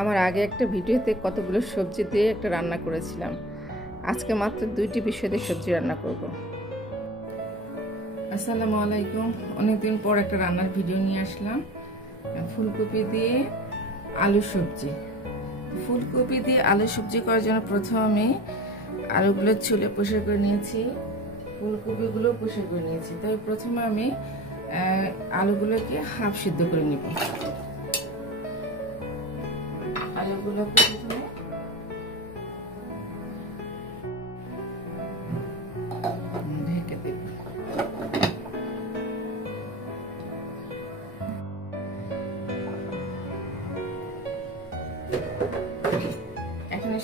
আমার আগে একটা ভিডিওতে কতগুলো সবজি দিয়ে একটা রান্না করেছিলাম। আজকে মাত্র 2টি বিষয় দিয়ে সবজি রান্না করব। আসসালামু আলাইকুম। অনেকদিন পর একটা রান্নার ভিডিও নিয়ে আসলাম। ফুলকপি দিয়ে আলু সবজি। ফুলকপি দিয়ে আলু সবজি করার জন্য প্রথমে আমি আলুগুলো ছুলে পরিষ্কার করে নিয়েছি, ফুলকপিগুলো পরিষ্কার করে নিয়েছি। তবে প্রথমে আমি আলুগুলোকে হাফ সিদ্ধ করে নিব। আলুগুলো প্রথমে ঢেকে দেব। এখানে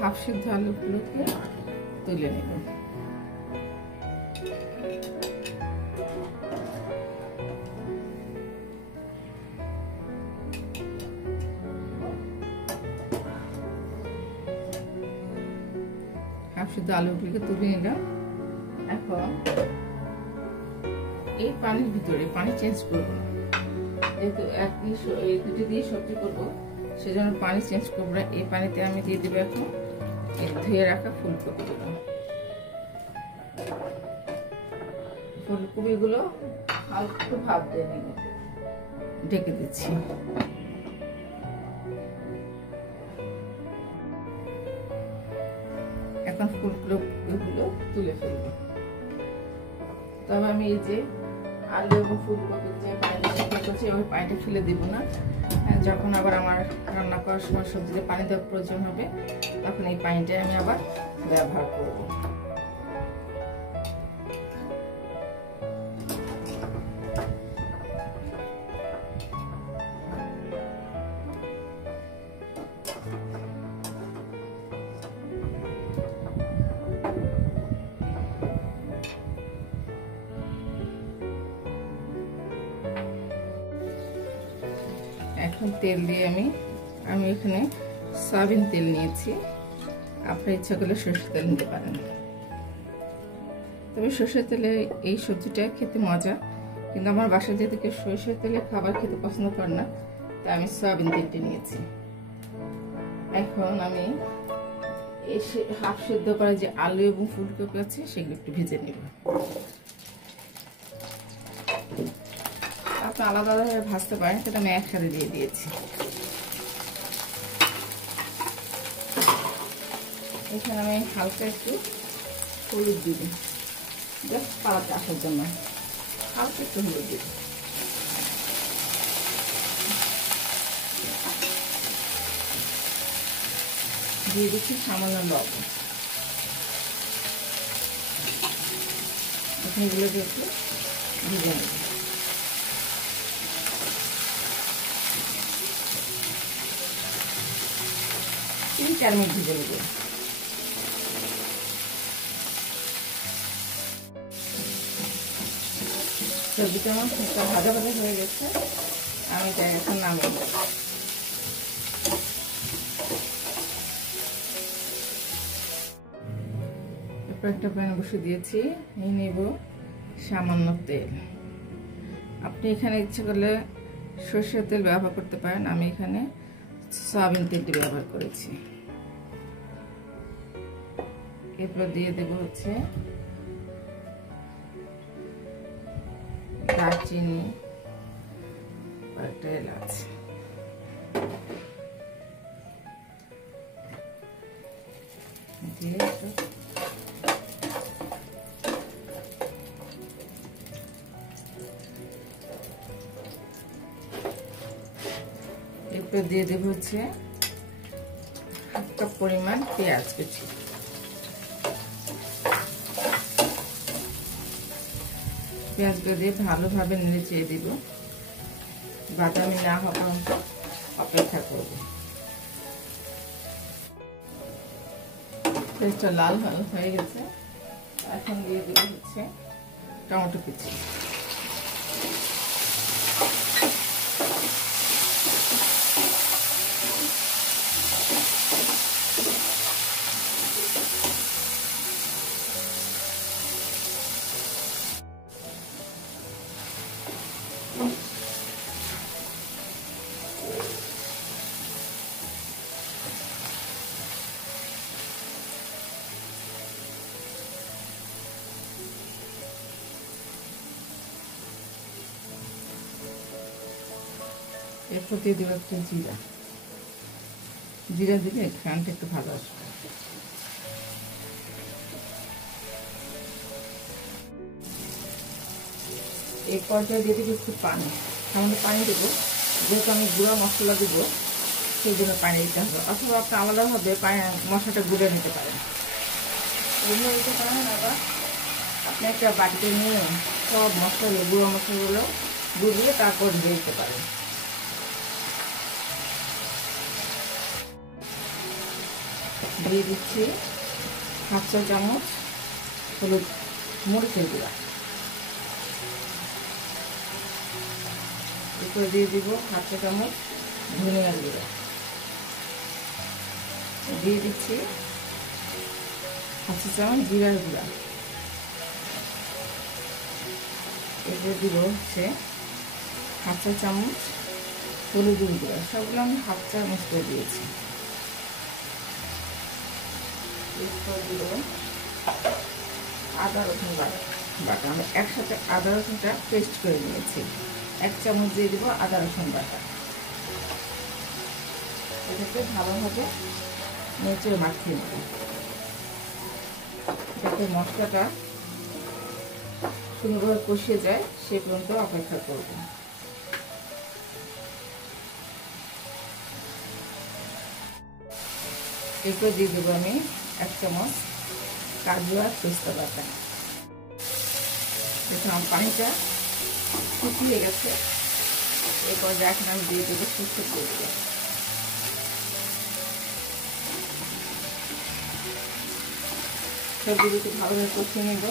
হাফ সিদ্ধ আলুগুলোকে তুলে নেব। শুধু আলুগুলোকে তুলে নিলাম। এখন এই পানির ভিতরে পানি চেঞ্জ করবো না, যেহেতু এই দুটি দিয়ে সবজি করবো, সেজন্য পানি চেঞ্জ করবো না। এই পানিতে আমি দিয়ে দেবো এখন ধুয়ে রাখা ফুলকপিগুলো। ফুলকপিগুলো হালকা একটু ভাপ দিয়ে নিব, ঢেকে দিচ্ছি। এখন ফুলকপিগুলো তুলে ফেলবো। তবে আমি এই যে আলু এবং ফুলকপির যে পানিটা করছি, ওই পানিটা ফেলে দিব না। যখন আবার আমার রান্না করার সময় সবজিতে পানি দেওয়ার প্রয়োজন হবে, তখন এই পানিটা আমি আবার ব্যবহার করব। এখন তেল দিয়ে আমি এখানে সয়াবিন তেল নিয়েছি। আপনার ইচ্ছা করলে সরষের তেল নিতে পারেন। তবে সরষের তেলে এই সবজিটা খেতে মজা, কিন্তু আমার বাসায় যেহেতু কেউ সরষের তেলে খাবার খেতে পছন্দ করে না, তাই আমি সয়াবিন তেলটি নিয়েছি। এখন আমি হাফ সিদ্ধ করা যে আলু এবং ফুলকপি আছে, সেগুলো একটু ভেজে নেব। আপনি আলাদা আলাদাভাবে ভাজতে পারেন, সেটা আমি একসাথে দিয়ে দিয়েছি। এখানে আমি হালকা একটু হলুদ দিব, জাস্ট কালারটা আসার জন্য হালকা একটু হলুদ দিব। দিয়ে দিচ্ছি সামান্য লবণ। এখন এগুলোকে একটু ভেজে নেব। 3-4 মিনিট ভেজে নেব। সবজিটা আমার ভাজা ভাজা হয়ে গেছে, আমি তাই এখন নামিয়ে দেব। এরপর একটা প্যান বসিয়ে দিয়েছি, নিয়ে নেব সামান্য তেল। আপনি এখানে ইচ্ছে করলে সরষের তেল ব্যবহার করতে পারেন, আমি এখানে সয়াবিন তেলটি ব্যবহার করেছি। এরপর দিয়ে দেব হচ্ছে দারচিনি, কয়েকটা এলাচ। দিয়ে এরপর দিয়ে দেব হচ্ছে হাফ কাপ পরিমাণ পেঁয়াজ কুচি। পেঁয়াজগুলো দিয়ে ভালোভাবে নেড়ে চেয়ে দিব, বাদামি না হওয়া পর্যন্ত অপেক্ষা করব। পেঁয়াজটা লাল হয়ে গেছে, এখন দিয়ে দেব হচ্ছে টমেটো কুচি। এরপর দিয়ে দেবো একটু জিরা। জিরা দিলে ঘ্রাণটা একটু ভালো আসবে। এই পর্যায়ে দিয়ে দেবো একটু পানি, সামান্য পানি দেবো, যেহেতু আমি গুঁড়া মশলা দেবো সেই জন্য পানি দিতে হবে। অথবা আপনি আলাদাভাবে মশলাটা গুঁড়ে নিতে পারেন, গুঁড়ো নিতে পারেন। আবার আপনি একটা বাটিতে নিয়ে সব মশলা গুঁড়ো মশলাগুলো গুঁড়িয়ে তারপর দিয়ে দিতে পারেন। দিয়ে দিচ্ছি হাফ চা চামচ হলুদ মরিচের গুঁড়া, এরপরে দিয়ে দিব হাফ চা চামচ ধনিয়ার গুঁড়া, দিয়ে দিচ্ছি হাফ চা চামচ জিরার গুঁড়া, এরপরে দিব হচ্ছে হাফ চা চামচ হলুদের গুঁড়া। সবগুলো আমি হাফ চামচ করে দিয়েছি। এরপর দিব আদা রসুন বাটা। আমি একসাথে আদা রসুনটা পেস্ট করে নিয়েছি। 1 চামচ দিয়ে দিব আদা রসুন বাটা। এটাকে ভালোভাবে নেড়ে মাখিয়ে নেব, যাতে মশলাটা সুন্দরভাবে কষিয়ে যায় সে পর্যন্ত অপেক্ষা করব। এরপর দিয়ে দেবো আমি 1 চামচ কাজু আর পেস্তা বাটা। দেখুন আমার পানিটা শুকিয়ে গেছে। এরপর এখন আমি দিয়ে দেবো সরষের তেল। সবজিগুলোকে ভালোভাবে কষিয়ে নেব।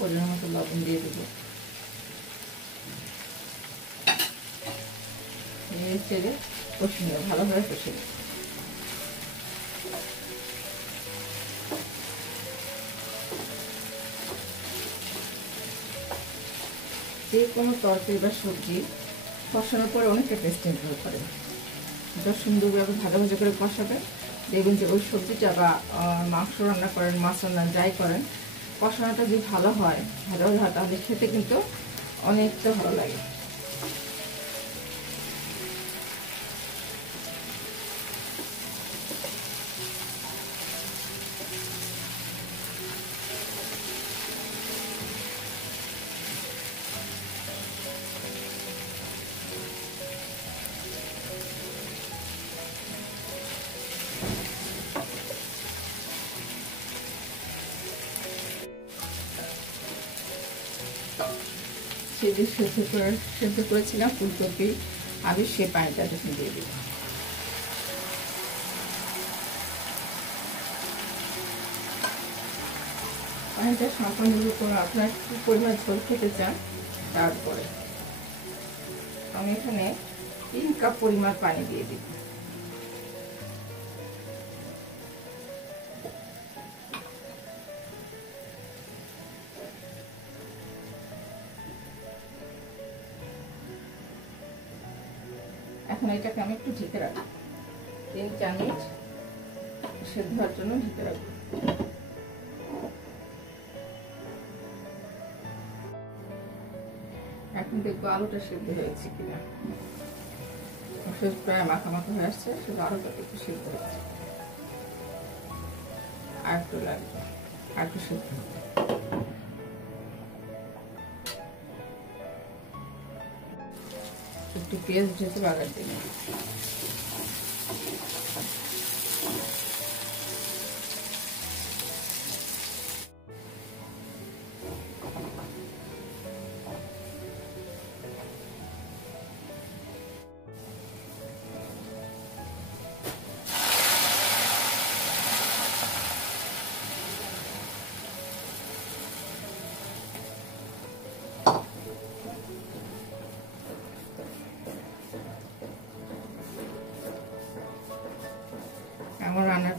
পরিমাণ মতো লবণ দিয়ে দেবো। ছেড়ে কষিয়ে নেব, ভালোভাবে কষিয়ে নেব। যে কোনো তরকারি বা সবজি কষানোর পরে অনেকটা টেস্ট ইমপ্রুভ করে। যত সুন্দরভাবে ভাজা ভাজা করে কষাবেন, দেখবেন যে ওই সবজিটা বা মাংস রান্না করেন, মাছ রান্না যাই করেন, কষানোটা যদি ভালো হয়, ভাজা ভাজা, তাহলে খেতে কিন্তু অনেকটা ভালো লাগে। সেটি সেদ্ধ করেছিলাম ফুলকপি, আমি সে পানিটা যখন দিয়ে দিব। পানিটা সম্পূর্ণ করে আপনার কি পরিমাণ ঝোল খেতে চান তারপরে আমি এখানে 3 কাপ পরিমাণ পানি দিয়ে দিব। এখন এটাকে আমি একটু ঢেকে রাখবো, 3-4 মিনিট সেদ্ধ হওয়ার জন্য ঢেকে রাখবো। এখন দেখবো আলুটা সেদ্ধ হয়েছে কিনা। প্রায় মাখামাখা হয়ে আসছে, শুধু আলুটা একটু সেদ্ধ হচ্ছে, আর একটু লাগবে, আর একটু সেদ্ধ হবে। একটু পেঁয়াজ ভেজে বাগার দিয়ে নেব।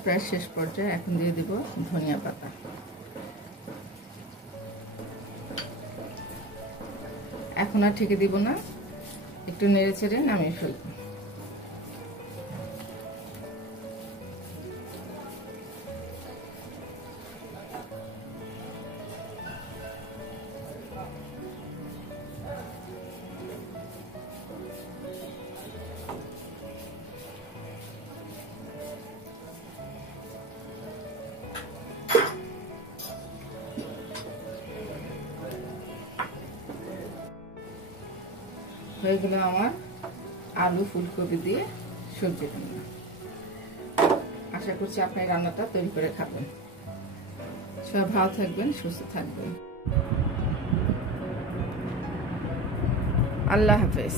প্রায় শেষ পর্যায়ে। এখন দিয়ে দিব ধনিয়া পাতা। এখন আর ঢেকে দিব না, একটু নেড়ে চেড়ে নামিয়ে ফেলব। হয়ে গেল আমার আলু ফুলকপি দিয়ে সবজি রান্না। আশা করছি আপনি রান্নাটা তৈরি করে খাবেন। সবাই ভালো থাকবেন, সুস্থ থাকবেন। আল্লাহ হাফেজ।